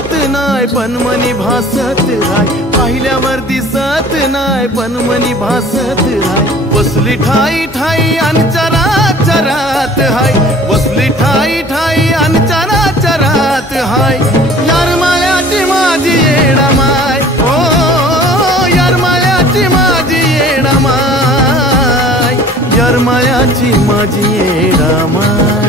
दिसत नाही पण मनी भासत हाय, पाहिल्यावर दिसत नाही पण मनी भासत हाय। बसली ठाई ठाई आणि चरात चरात हाय, बसली ठाई ठाई आणि चरात चरात हाय। यार मायाची माझी येडा माय, ओ यार मायाची माझी येडा माय, यार मायाची माझी येडा माय।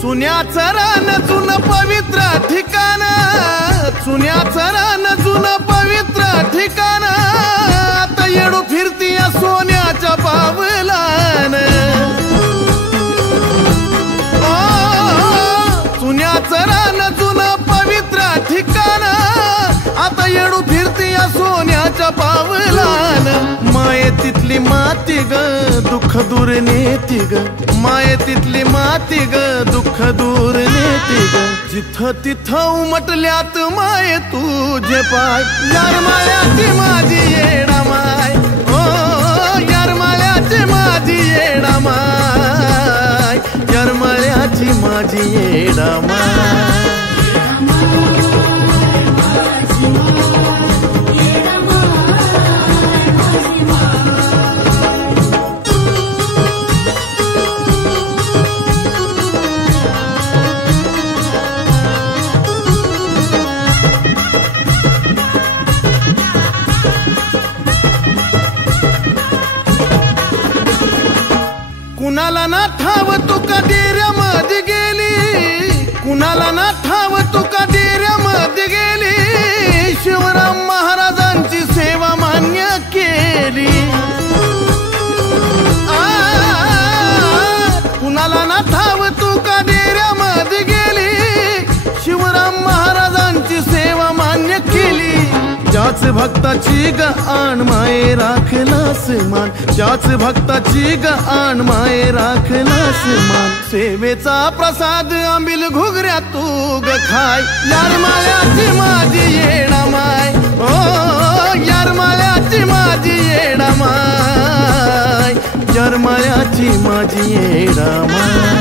चुन्याचं रान जुन पवित्र ठिकाण, चुन्याचं रान जुन पवित्र ठिकाण, आता येडू फिरती या सोन्याच्या पावलान। चुन्याचं रान जुन पवित्र ठिकाण, आता येडू फिरती या सोन्याच्या पावलान। मायेतीतली माती ग दुःख दूर नेती ग, मायेतीतली माती ग दुःख दूर नेती ग। जिथं तिथं उमटल्यात माये तुझे पाय, यार मायाची माझी येडा माय, ओ यार मायाची माझी येडा माय, यार मायाची माझी येडा माय। कुणाला ना ठाव तू कधीऱ्यामध्ये गेली, कुणाला ना ठाव तू कधीऱ्यामध्ये गेली, शिवराम महाराजांची सेवा मान्य केली। कुणाला ना ठाव तू कधीऱ्यामध्ये गेली, शिवराम महाराजांची सेवा मान्य केली। ज्याच भक्ताची ग आण माये राखलास मान, ज्याच भक्ताची ग आण माये राखलास मान। सेवेचा प्रसाद आंबील घुगऱ्या तू ग खाय, यार मायाची माझी येडा माय, ओ यार मायाची माझी येडा माय, यार मायाची माझी येडा माय।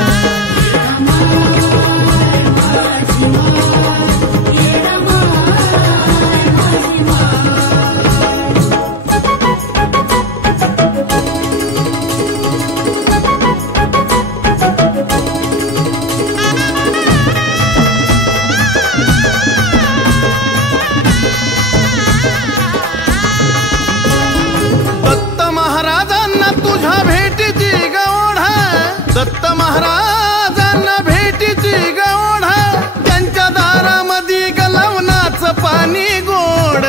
दत्त महाराजांना भेटीची गवढा, त्यांच्या दारामध्ये गलवनाचं पाणी गोड।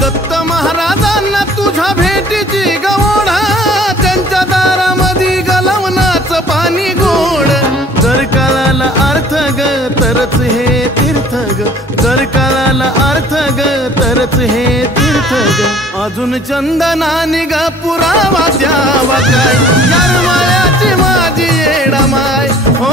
दत्त महाराजांना तुझ्या भेटीची गवढा, त्यांच्या दारामध्ये गलवनाचं पाणी गोड। जर कळाला अर्थ ग तरच हे तीर्थ ग, जर कळाला अर्थ ग तरच हे तीर्थ ग। अजून चंदनानी ग पुरावा द्यावा काय, यार मायाची माझी येडा माय, हो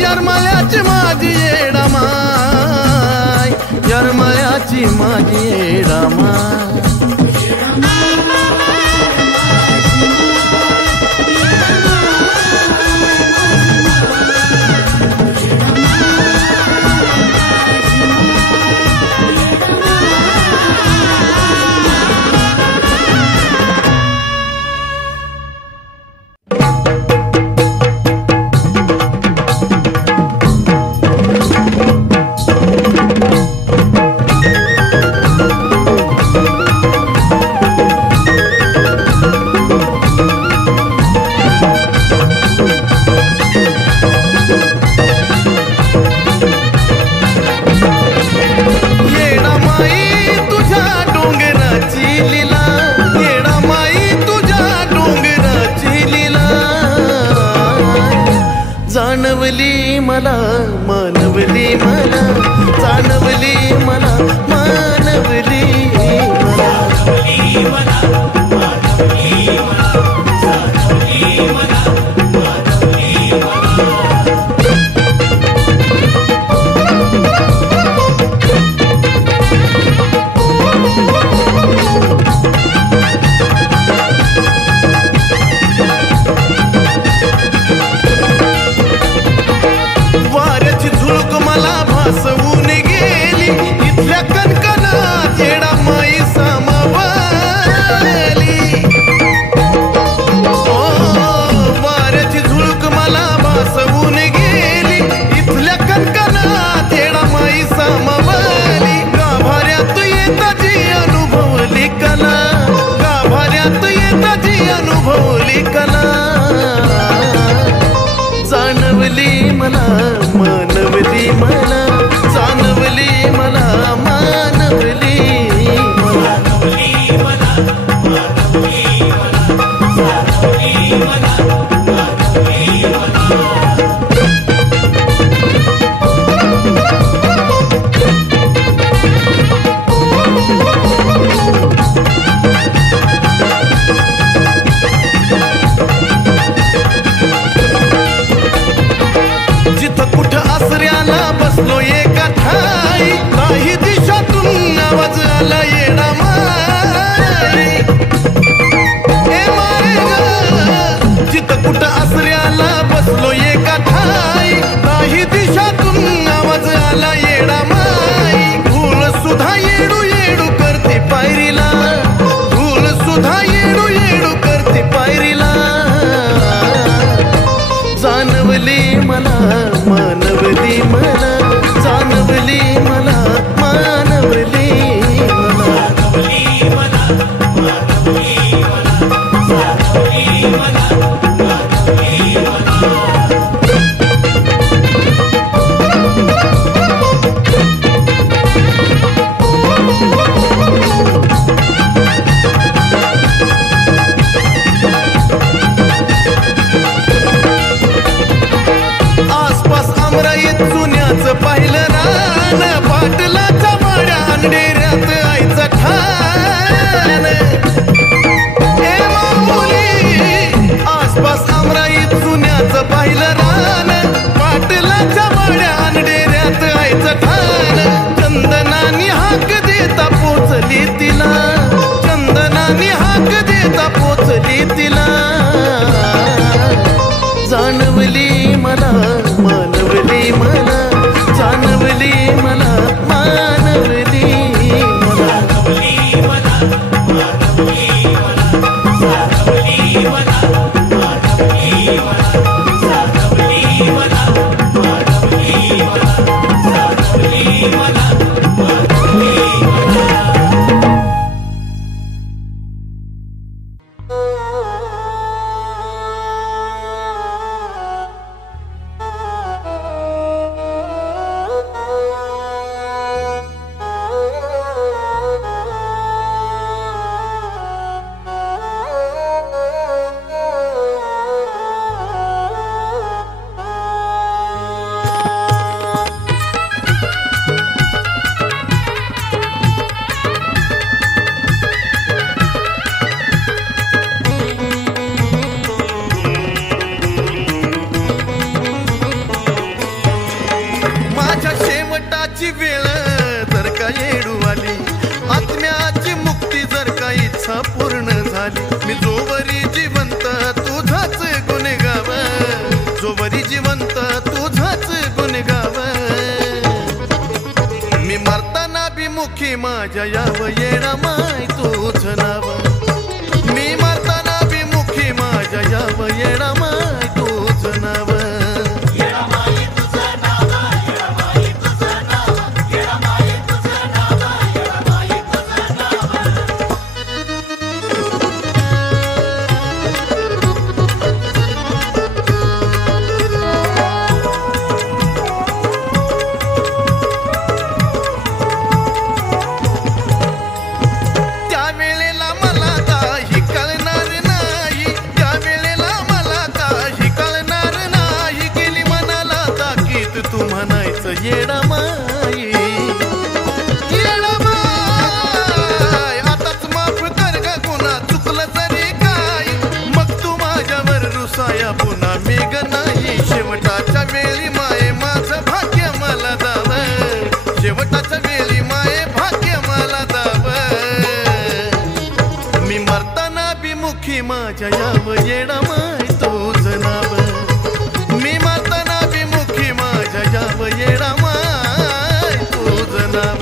यार मायाची माझी येडा माय, यार मायाची माझी येडा माय। जाणवली मला मानवली मला, जाणवली मला मान माझ्या याव येडा माय तूच नाव मी मरताना बी मुखी माझ्या याव येडा माय तूच नाव येडा माई येडा माय आताच माफ कर ग गुन्हा चुकलं तरी काय मग तू माझ्यावर रुसाया पुन्हा मेघ नाही शेवटाच्या वेळी माये माझं भाग्य मला दाव शेवटाच्या वेळी माये भाग्य मला दाव मी मरताना बी मुखी माझ्या याव येडा माय तुझ नाव मी मरताना बी मुखी माझ्या याव येडा माय तुझ नाव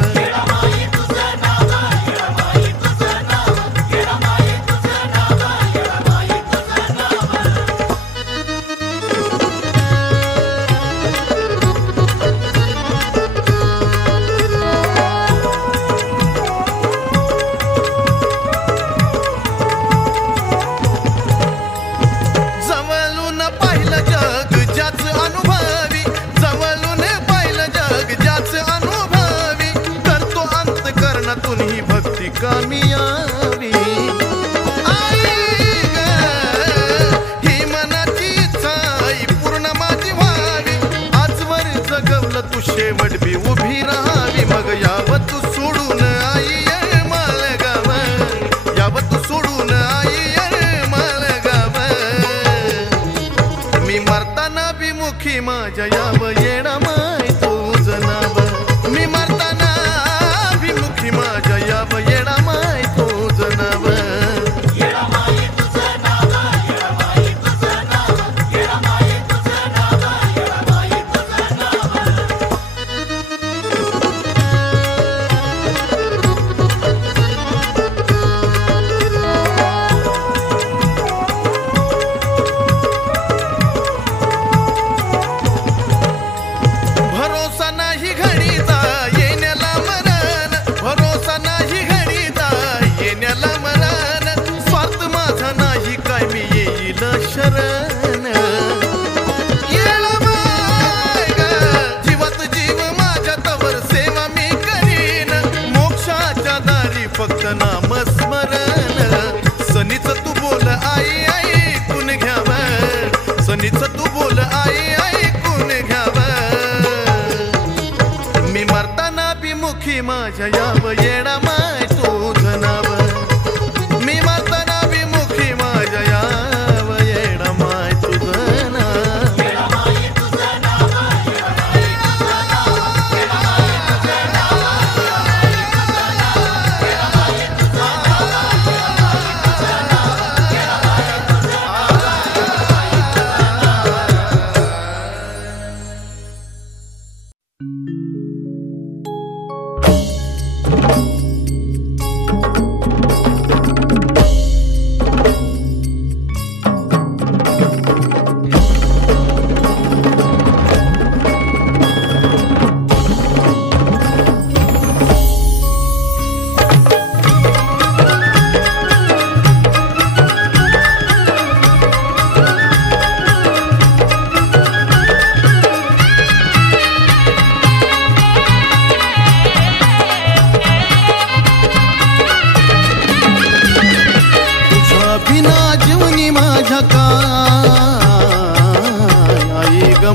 जवळून पाहिलं जग ज्याच अनुभवी जवळून पाहिलं जग ज्याच अनुभवी करतो अंतकरणातून ही भक्ती कामी यावी आई ग ही मनाची इच्छा पूर्ण माझी व्हावी आजवर जगवलं तू शेवट बी उभी राहावी मग याव तू सोडून आई मालगाव याव तू सोडून आई मालगाव मी मरताना बी मुखी माझ्या याव येडा माय तुझ नाव मी मरताना बी मुखी माझ्या याव येडा माय तुझ नाव भरोसा नाही घडीचा येण्याला मरण भरोसा नाही घडीचा येण्याला मरण स्वार्थ माझा नाही काय मी येईल शरण येडा माय ग जीवात जीव माझ्या तवर सेवा मी करीन मोक्षाच्या दारी फक्त नामस्मरण सनीच तू बोल आई ऐकून घ्याव सनीच तू बोल आई ऐकून घ्याव मी मरताना बी मुखी माझ्या याव येडा माय तुझ नाव मी मरताना बी मुखी माझ्या याव येडा माय तुझ नाव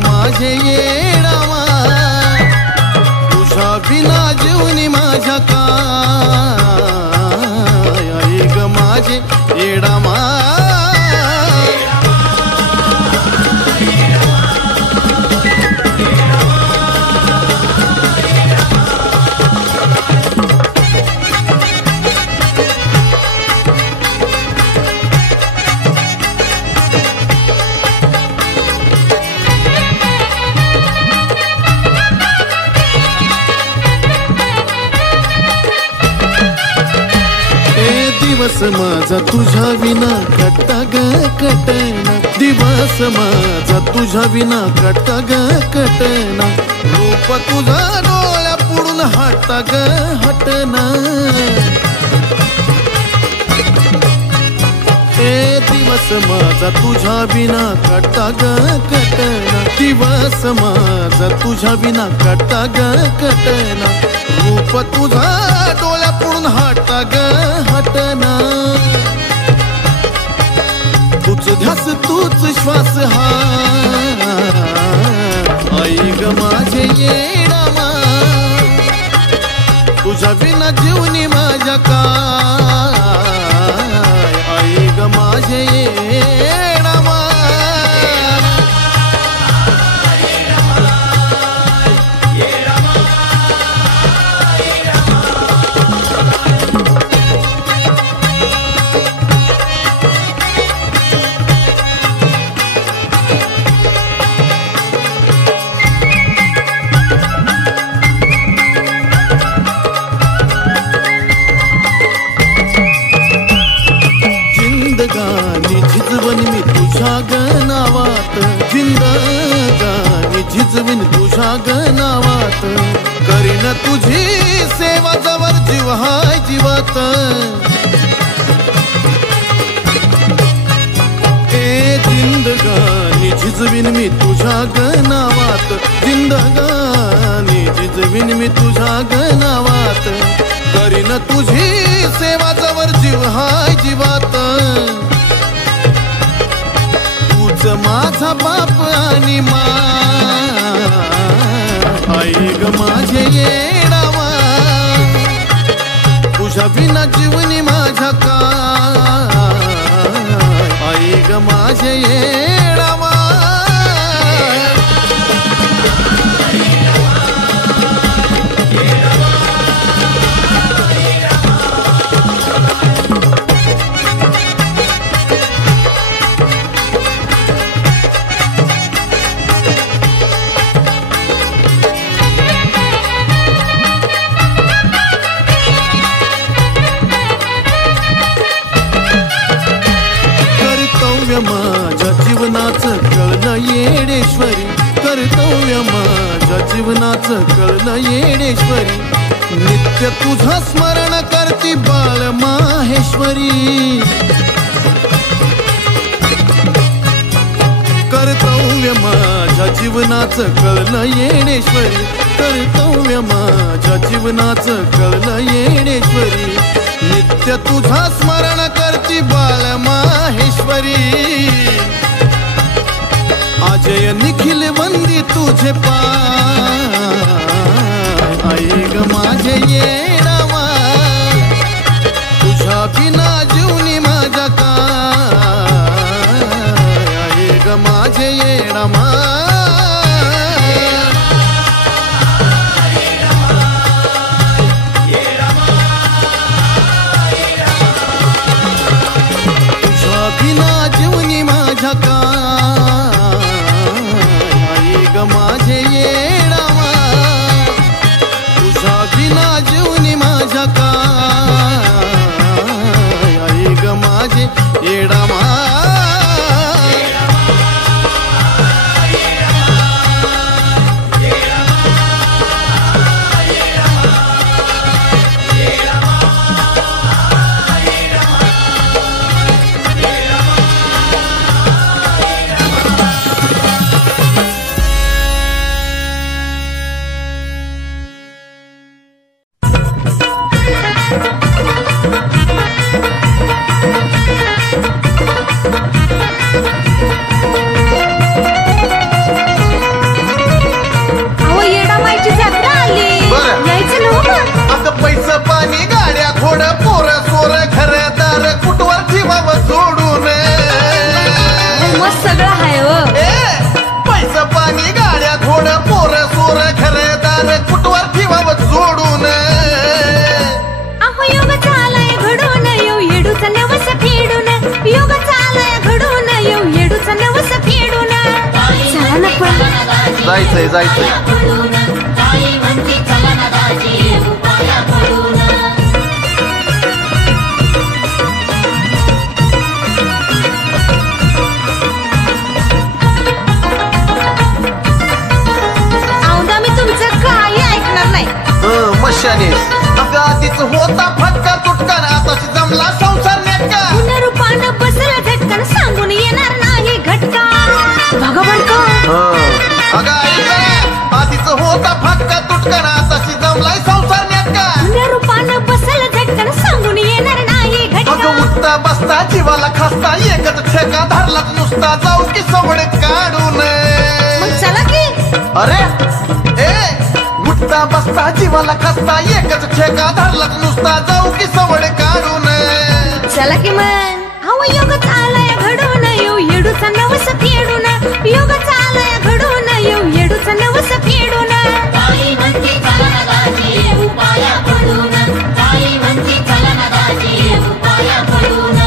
माझे येडा माय तुझ्या बिना जीवनी माझ्या काय आई ग माझे येडा माय दिवस माझा तुझ्या विना कट्टा ग कटना, दिवस माझा तुझ्या विना कट्टा ग कटना, रूप तुझा डोळ्या पुढून हटता ग हटना. ए दिवस माझा तुझ्या विना कट्टा ग कटना, दिवस माझा तुझ्या विना कट्टा ग कटना, रूप तुझा डोळ्या पुढून हटता ग हटना. तूच ध्यास तूच श्वास हा, आई ग माझे येडामा, तुझ्या विना जीवनी माझ्या काय, आई ग माझे येडामा. जिंदगानी झिजवन मी तुझ्या ग नावात, जिंदगानी झिजवीन तुझ्या ग नावात, करीन तुझी सेवा जवर जीव हाय जीवात. ए जिंदगानी झिजवीन मी तुझ्या ग नावात, जिंदगानी झिजवीन मी तुझ्या ग नावात, करीन तुझी सेवा जवर जीव हाय जीवात. तूच माझा बाप आणि माय, आई ग माझे येडावा, तुझ्या बिना जीवनी माझ्या काय, आई ग माझे येडावा. माझ्या जीवनाचं कळलं येडेश्वरी, कर्तव्य माझ्या जीवनाचं कळलं येडेश्वरी, नित्य तुझं स्मरण करती बाळ माहेश्वरी. कर्तव्य माझ्या जीवनाचं कळलं येडेश्वरी, कर्तव्य माझ्या जीवनाचं कळलं येडेश्वरी, नित्य तुझं स्मरण करती बाळ माहेश्वरी. अजय निखिल वंदी तुझे पाय, आई ग माझे येडावा, तुझ्या बिना जीवनी माझ्या काय, आई ग माझे येडावा. बिना जीवनी माझ्या काय, आई ग माझे येडावा, तुझ्या बिना जीवनी माझ्या काय, आई ग माझे येडावा. जायचंय जायचंय आपला संसार नेटका पुनरूपानं बसला झटकन सांगून येणार नाही घटका भगवान का अगं ऐका आधीच होता फाटका तुटकाना तशी जमलाय संसार नेटका पुनरूपानं बसला झटकन सांगून येणार नाही घटका अगं उठता बसता जीवाला खसता एकच ठेका धरलाच नुसता जाऊ की सवड काढून मग चला की अरे ए उठता बसता जीवाला खसता एकच ठेका धरलाच नुसता जाऊ की सवड काढून चला की मन अहो योग चालाय घडून येऊ येडूचा नवस फेडून योग चालाय घडून येऊ येडूचा नवस फेडून ताई म्हणते चला ना दाजी उपाया पडून ताई म्हणते चला ना दाजी उपाया पडून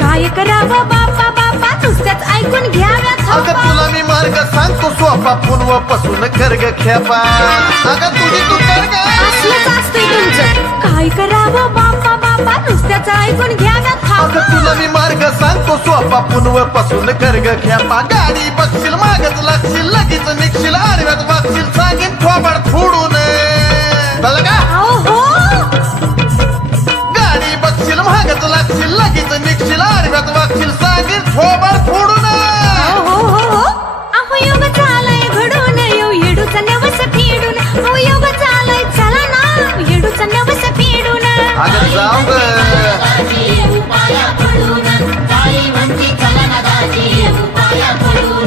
काय करावं बापा बापा नुसत्याच ऐकून घ्याव्यात अगं तुला मी मार्ग सांगतो सोपा पूर्वपासून कर ग खेपा अगं तुझी तू कर ग असलंच असतंय तुमचं काय करावं बापा बापा नुसत्याच ऐकून घ्याव्यात अगं तुला मी मार्ग सांगतो सोपा पूर्वपासून कर ग खेपा गाडी बघशील मागच लागशील लगेच निघशील आडव्यात वागशील सांगेन थोबाड फोडून झालं का अहो हो गाडी बघशील मागच लागशील लगेच निघशील आडव्यात वागशील सांगेन थोबाड फोडून हो हो हो अहो योग चालाय घडून येऊ येडूचा नवस फेडून अहो योग चालाय चला ना येडूचा नवस फेडून अगं जाऊ ग दाजी उपाया पडून ताई म्हणते चला ना दाजी उपाया पडून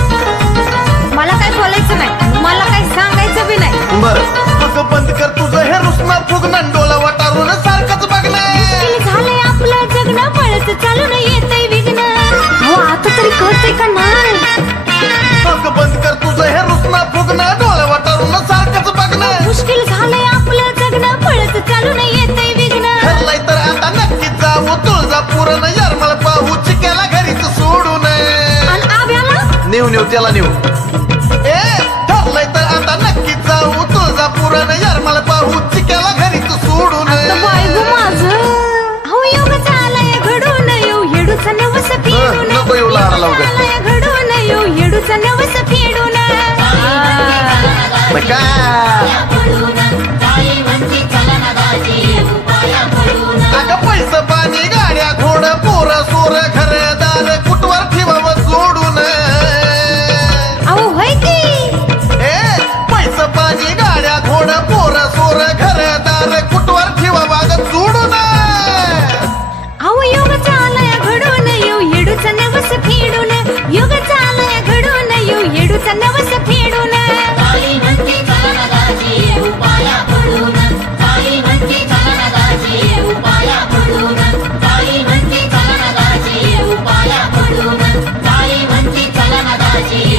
मला काय बोलायचं नाही मला काय सांगायचं बी नाही बर अगं बंद कर तुझं हे रुसना फुगणं डोळा वाटारून सारखंच बघणं मुश्किल झालंय आपलं जगणं पळत चालून येतंय विघ्न अहो आता तरी कळतंय का नाही अगं बंद कर तुझं हे रुसना फुगणं डोळा वाटारून सारखंच बघणं मुश्किल झालंय आपलं जगणं पळत चालून येतंय विघ्न ठरलंय तर आता नक्कीच जाऊ तुळजापूरनं यारमळ पाहू चिक्याला घरीच सोडून आणि आव्याला नेऊ त्याला नेऊ ए ठरलंय तर आता नक्कीच जाऊ तुळजापूरनं यारमळ पाहू चिक्याला घरीच सोडून आता बायगो माझं अहो योग चालाय घडून येऊ येडूचा नवस फेडून नको येऊ लहान लवकर. चालाय घडून येऊ येडूचा नवस फेडून काय पडून ताई म्हणते चला ना दाजी उपाया पडून अगं पैसे पाणी गाड्या घोड पोर सोर घरदार कुटवर ठेवावं सोडून अहो होय की ए पैसे पाणी गाड्या घोड पोर सोर घरदार कुटवर ठेवावं ग सोडून अहो योग चालाय घडून येऊ येडूचा नवस फेडून योग चालाय घडून येऊ येडूचा नवस फेडून ताई म्हणते चला ना दाजी उपाया पडून ताई म्हणते चला ना दाजी उपाया पडून ताई म्हणते चला ना दाजी उपाया पडून ताई म्हणते चला ना दाजी